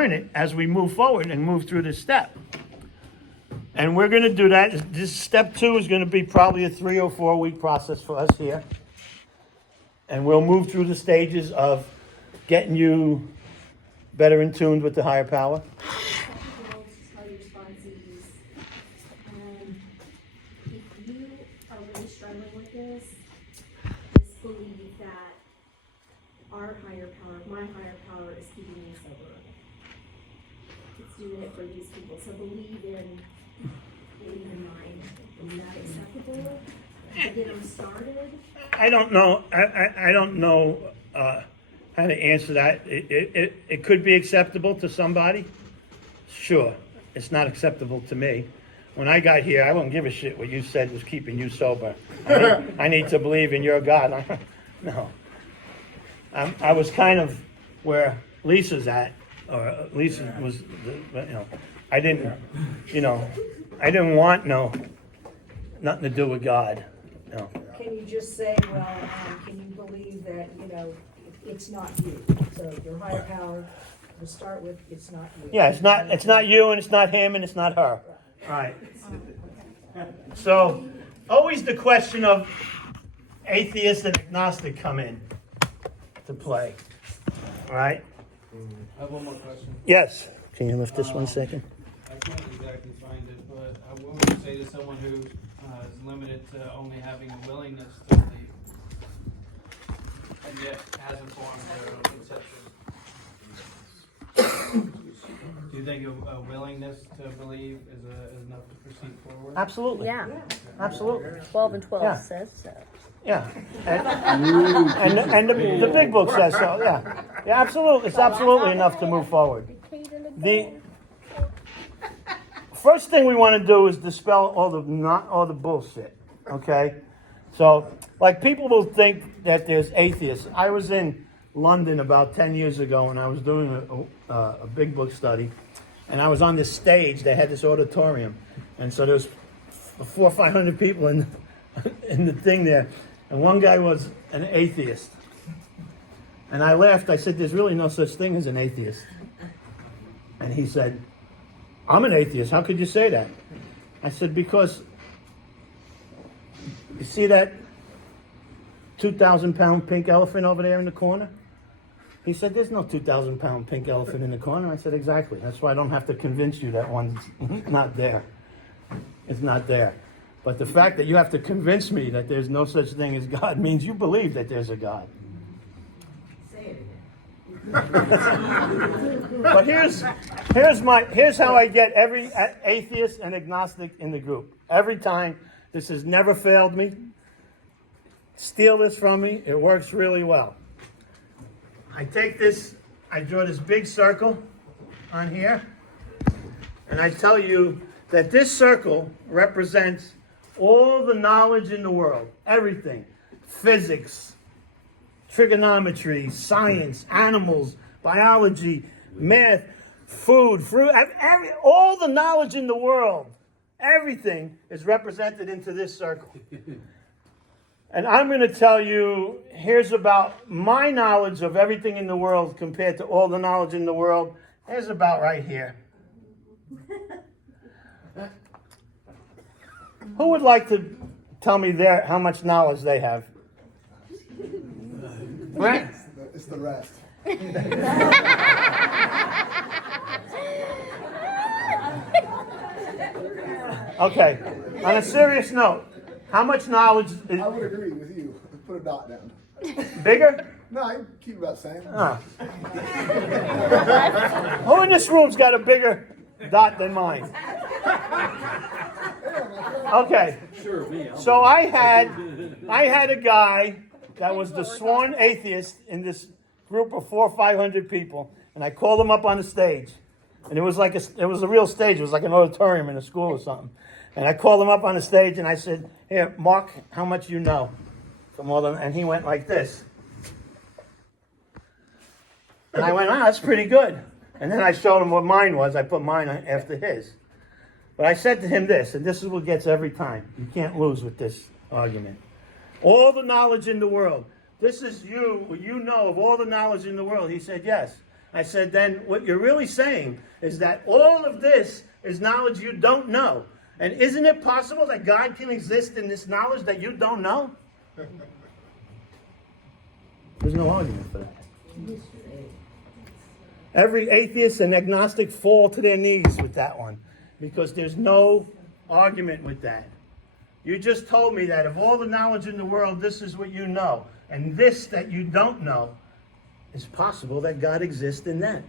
learn it as we move forward and move through this step. And we're going to do that. This step 2 is going to be probably a 3 or 4 week process for us here. And we'll move through the stages of getting you better in tune with the higher power. Tell your sponsees. And if you are really struggling with this, just believe that our higher power, my higher power, is keeping me sober. It's doing it for these people. So believe in mine. Is that acceptable? To get them started? I don't know. I don't know how to answer that. It could be acceptable to somebody. Sure. It's not acceptable to me. When I got here, I wouldn't give a shit what you said was keeping you sober. I need to believe in your God. No. I was kind of where Lisa's at, or Lisa was, I didn't want nothing to do with God. No. Can you just say, well, can you believe that, it's not you? So your higher power, to start with, it's not you. Yeah, it's not you, and it's not him, and it's not her. All right. So, always the question of atheist and agnostic come in to play. All right? I have one more question. Yes. Can you lift this 1 second? I can't exactly find it, but what would you say to someone who is limited to only having a willingness to believe, and yet hasn't formed their own conception? Do you think a willingness to believe is enough to proceed forward? Absolutely. Yeah, Absolutely. 12 and 12 Yeah. says so. Yeah. And the big book says so. Yeah. Yeah, absolutely. It's absolutely enough to move forward. The first thing we want to do is dispel all the bullshit. Okay? So, like, people will think that there's atheists. I was in London about 10 years ago, and I was doing a big book study, and I was on this stage. They had this auditorium, and so there's 400 or 500 people in the thing there, and one guy was an atheist. And I laughed. I said, "There's really no such thing as an atheist." And he said, "I'm an atheist. How could you say that?" I said, "Because you see that 2,000-pound pink elephant over there in the corner?" He said, "There's no 2,000-pound pink elephant in the corner." I said, "Exactly. That's why I don't have to convince you that one's not there. It's not there. But the fact that you have to convince me that there's no such thing as God means you believe that there's a God." Say it again. But here's how I get every atheist and agnostic in the group. Every time. This has never failed me. Steal this from me. It works really well. I take this, I draw this big circle on here, and I tell you that this circle represents all the knowledge in the world, everything, physics, trigonometry, science, animals, biology, math, food, fruit, all the knowledge in the world, everything is represented into this circle. And I'm going to tell you, here's about my knowledge of everything in the world compared to all the knowledge in the world. Here's about right here. Who would like to tell me how much knowledge they have? Right? It's the rest. Okay. On a serious note, how much knowledge is I would agree with you. Put a dot down. bigger? No, I keep about the same. Who in this room's got a bigger dot than mine? Okay. So I had a guy that was the sworn atheist in this group of 400 or 500 people, and I called him up on the stage, and it was a real stage. It was like an auditorium in a school or something. And I called him up on the stage, and I said, "Here, Mark, how much you know from all them?" And he went like this. And I went, "Wow, that's pretty good." And then I showed him what mine was. I put mine after his. But I said to him this, and this is what gets every time. You can't lose with this argument. All the knowledge in the world. This is what you know of all the knowledge in the world. He said, "Yes." I said, then what you're really saying is that all of this is knowledge you don't know. And isn't it possible that God can exist in this knowledge that you don't know? There's no argument for that. Every atheist and agnostic fall to their knees with that one, because there's no argument with that. You just told me that of all the knowledge in the world, this is what you know. And this that you don't know, it's possible that God exists in that.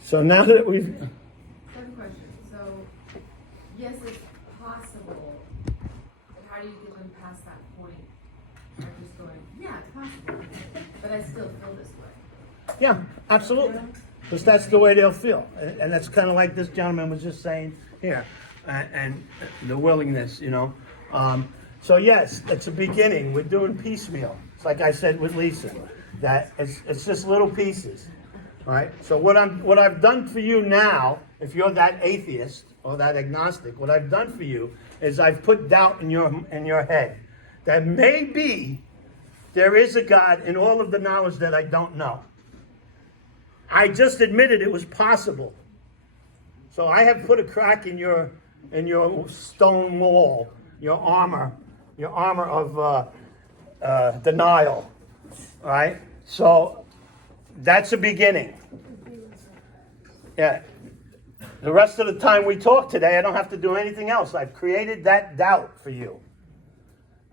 So now that we've... Second question, so, yes, it's possible, but how do you get them past that point? They're just going, yeah, it's possible, but I still feel this way. Yeah, absolutely. Because that's the way they'll feel. And that's kind of like this gentleman was just saying here. And the willingness, you know. So yes, it's a beginning. We're doing piecemeal. It's like I said with Lisa, that it's just little pieces. All right? So what I've done for you now, if you're that atheist or that agnostic, what I've done for you is I've put doubt in your head. That maybe there is a God in all of the knowledge that I don't know. I just admitted it was possible. So I have put a crack in your stone wall, your armor of denial. All right? So that's a beginning. Yeah. The rest of the time we talk today, I don't have to do anything else. I've created that doubt for you.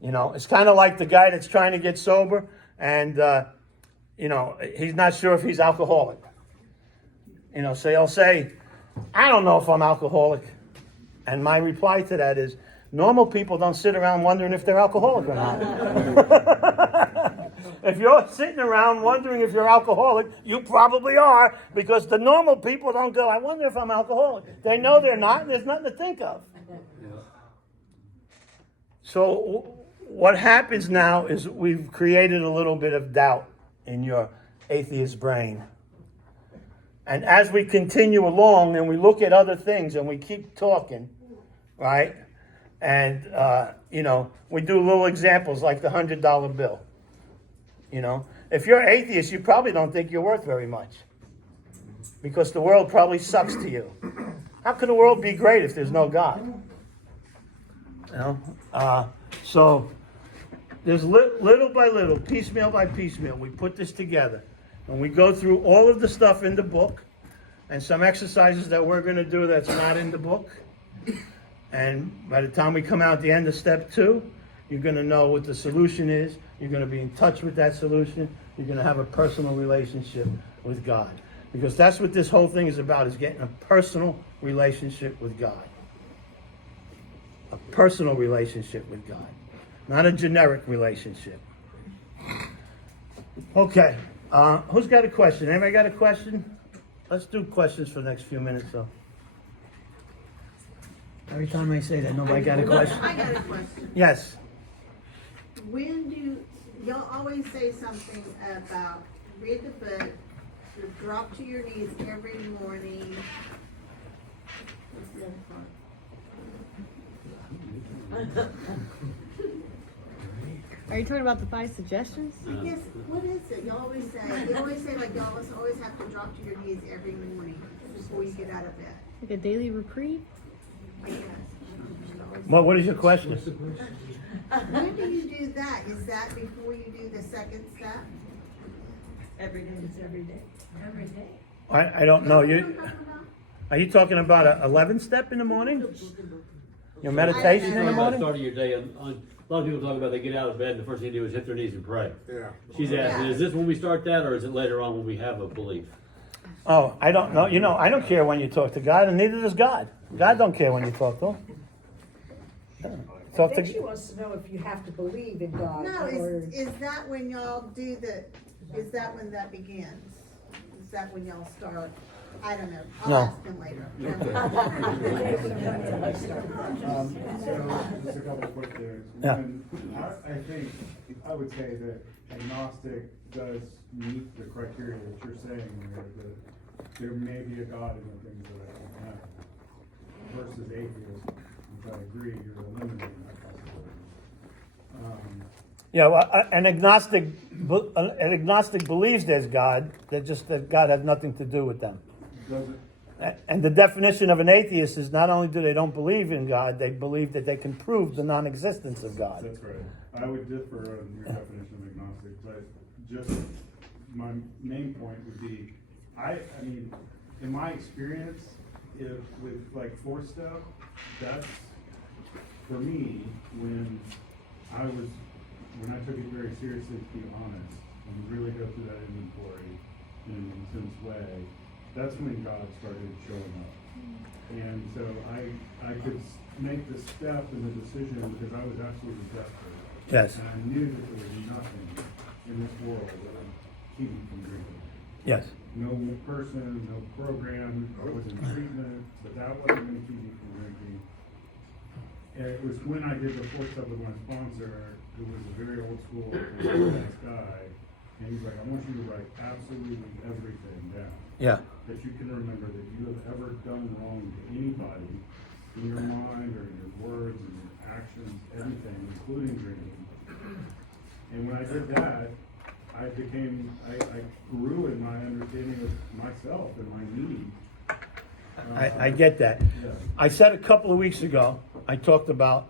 You know, it's kind of like the guy that's trying to get sober and, you know, he's not sure if he's alcoholic. You know, so he'll say, I don't know if I'm alcoholic. And my reply to that is, normal people don't sit around wondering if they're alcoholic or not. If you're sitting around wondering if you're alcoholic, you probably are, because the normal people don't go, I wonder if I'm alcoholic. They know they're not, and there's nothing to think of. So what happens now is we've created a little bit of doubt in your atheist brain. And as we continue along and we look at other things and we keep talking, right? And, you know, we do little examples like the $100 bill. You know, if you're atheist, you probably don't think you're worth very much, because the world probably sucks to you. How can the world be great if there's no God? You know, so there's little by little, piecemeal by piecemeal, we put this together, and we go through all of the stuff in the book, and some exercises that we're going to do that's not in the book. And by the time we come out at the end of step 2, you're going to know what the solution is. You're going to be in touch with that solution. You're going to have a personal relationship with God. Because that's what this whole thing is about, is getting a personal relationship with God. A personal relationship with God. Not a generic relationship. Okay. Who's got a question? Anybody got a question? Let's do questions for the next few minutes, though. Every time I say that, nobody got a question. I got a question. Yes. When do, y'all always say something about read the book, you drop to your knees every morning. What's the other part? Are you talking about the 5 suggestions? I guess, what is it? Y'all always say, they always say like y'all always have to drop to your knees every morning before you get out of bed. Like a daily reprieve? I guess. Well, what is your question? When do you do that? Is that before you do the second step? Every day is every day. Every day. I don't know. You know what I'm talking about? Are you talking about an 11 step in the morning? Your meditation in the morning? Start of your day. A lot of people talk about they get out of bed and the first thing they do is hit their knees and pray. Yeah. She's asking, is this when we start that, or is it later on when we have a belief? Oh, I don't know. You know, I don't care when you talk to God, and neither does God. God don't care when you talk to him. I Talk think to she wants to know if you have to believe in God. No, or... is that when y'all do is that when that begins? Is that when y'all start? I don't know. I'll No. ask him later. So, just a couple of quick things. Yeah. I think, I would say that agnostic does meet the criteria that you're saying there, that there may be a God in the things that I don't know. Versus atheist, which I agree, you're eliminating that possibility. You know, an agnostic believes there's God, that God has nothing to do with them. Doesn't, And the definition of an atheist is not only do they don't believe in God, they believe that they can prove the non-existence of God. that's right. I would differ on your definition of agnostic, but just my main point would be, I mean, in my experience, if with like four step, that's for me when I took it very seriously, to be honest, and really go through that inventory in an intense way. That's when God started showing up. And so I could make the step and the decision because I was absolutely desperate. Yes. And I knew that there was nothing in this world that would keep me from drinking. Yes. No person, no program, I was in treatment, but that wasn't going to keep me from drinking. And it was when I did the fourth step with my sponsor, who was a very old school nice guy, and he's like, I want you to write absolutely everything down. Yeah. That you can remember that you have ever done wrong to anybody in your mind or in your words and your actions, everything, including drinking. And when I did that, I grew in my understanding of myself and my need. I get that. Yeah. I said a couple of weeks ago, I talked about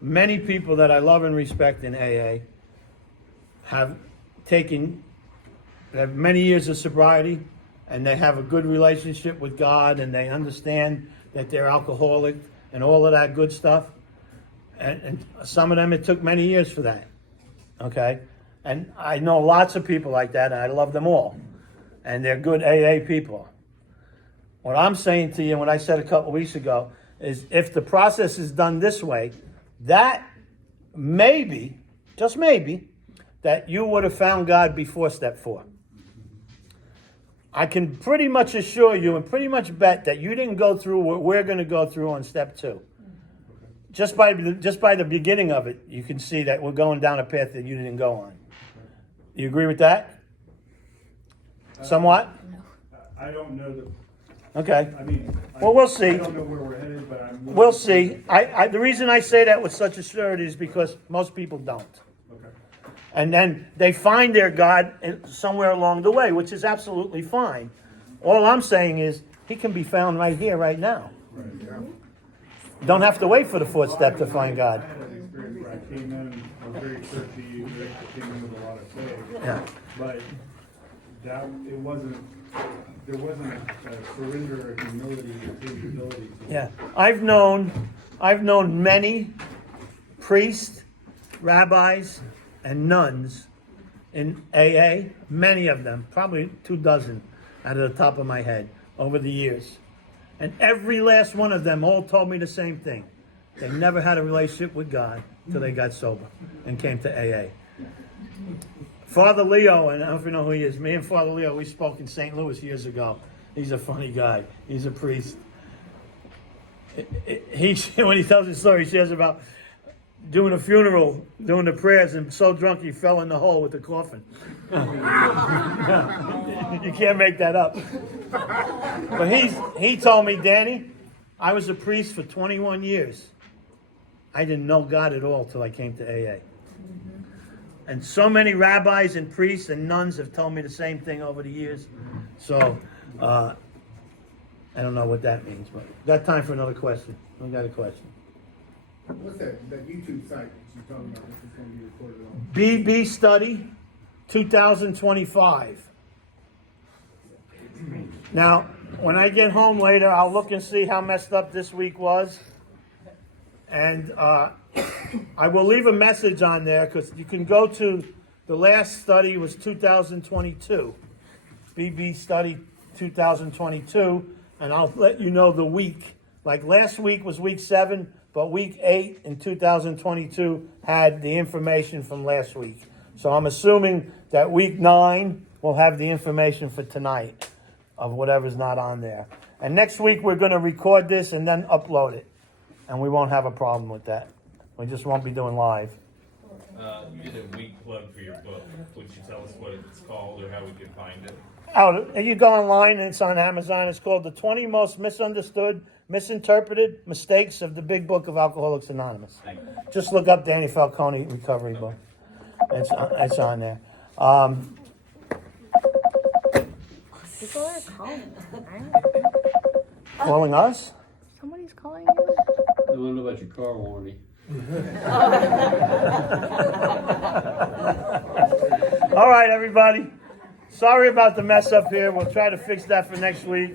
many people that I love and respect in AA have many years of sobriety, and they have a good relationship with God, and they understand that they're alcoholic and all of that good stuff. And some of them, it took many years for that. Okay? And I know lots of people like that, and I love them all. And they're good AA people. What I'm saying to you, and what I said a couple weeks ago, is if the process is done this way, that maybe, just maybe, that you would have found God before step 4. I can pretty much assure you and pretty much bet that you didn't go through what we're going to go through on step 2. Just by the beginning of it, you can see that we're going down a path that you didn't go on. You agree with that? Somewhat? I don't know that. Okay. I mean, Well, we'll see. I don't know where we're headed, but I'm. We'll see. The reason I say that with such a surety is because most people don't. Okay. And then they find their God somewhere along the way, which is absolutely fine. All I'm saying is he can be found right here, right now. Right. Yeah. Don't have to wait for the fourth step to find God. I had an experience where I came in, I was very churchy, I came in with a lot of faith. Yeah. But there wasn't a surrender, a humility, a capability to it. Yeah. I've known many priests, rabbis, and nuns in AA, many of them, probably 24 out of the top of my head over the years. And every last one of them all told me the same thing. They never had a relationship with God till they got sober and came to AA. Father Leo, and I don't know if you know who he is, me and Father Leo, we spoke in St. Louis years ago. He's a funny guy. He's a priest. When he tells his story, he shares about doing a funeral, doing the prayers, and so drunk he fell in the hole with the coffin. You can't make that up. But he told me, Danny, I was a priest for 21 years. I didn't know God at all till I came to AA. And so many rabbis and priests and nuns have told me the same thing over the years. So, I don't know what that means, but got time for another question. We got a question. What's that YouTube site that you're talking about? This is going to be recorded on. BB Study 2025. Now, when I get home later, I'll look and see how messed up this week was. And I will leave a message on there because you can go to the last study was 2022. BB Study 2022. And I'll let you know the week. Like last week was week 7, but week 8 in 2022 had the information from last week. So I'm assuming that week 9 will have the information for tonight of whatever's not on there. And next week we're going to record this and then upload it. And we won't have a problem with that. We just won't be doing live. You did a weak plug for your book. Would you tell us what it's called or how we can find it? You go online and it's on Amazon. It's called The 20 Most Misunderstood, Misinterpreted Mistakes of the Big Book of Alcoholics Anonymous. Just look up Danny Falcone Recovery Book. It's on there. People are calling. Calling us? Somebody's calling you. They wanna know about your car warranty. All right, everybody. Sorry about the mess up here. We'll try to fix that for next week.